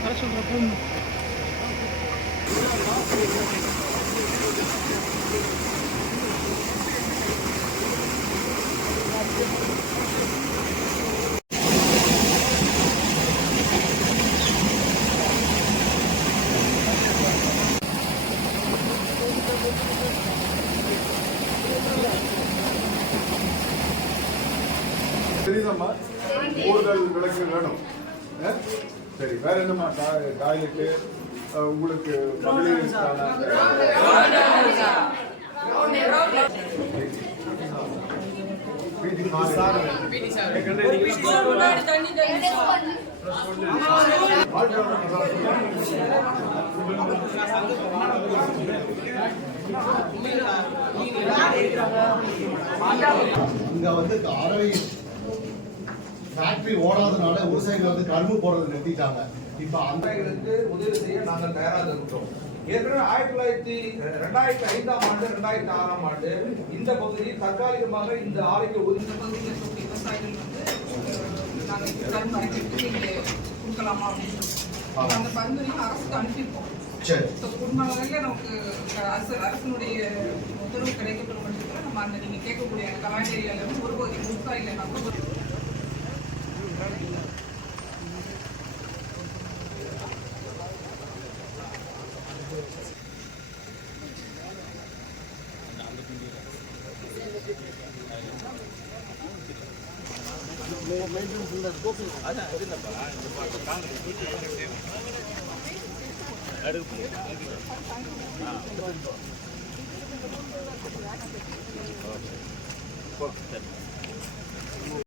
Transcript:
Хорошо, запомню. தெரியுதம்மா கூடுதல் விளக்கு வேணும். சரி, வேற என்னம்மா? டாய்லெட்டு உங்களுக்கு மகளிருக்கான இங்க வந்து அறவை ஃபேக்டரி ஓடாதனால விவசாயிகள் வந்து கரும்பு போடுறது நிறுத்திட்டாங்க. இப்ப அந்த உதவி செய்ய நாங்கள் தயாராக இருக்கிறோம். ஏற்கனவே 2005ஆம் ஆண்டு 2006ஆம் ஆண்டு இந்த பகுதியில் தற்காலிகமாக இந்த ஆலைக்கு இந்த பகுதியில் இருக்கக்கூடிய விவசாயிகள் வந்து நாங்கள் கரும்பு அரைக்கிறதுக்கு இங்கே கொடுக்கலாமா அப்படின்னு அந்த பரிந்துரையும் அரசுக்கு அனுப்பியிருக்கோம். குடும்பங்களில் நமக்கு அரசனுடைய உத்தரவு கிடைக்கப்படும் பட்சத்தில் நம்ம அந்த நீங்கள் கேட்கக்கூடிய கமாண்ட் ஏரியாவிலிருந்து ஒரு பகுதி முழுசாக இல்லைனாலும் அடுப்பு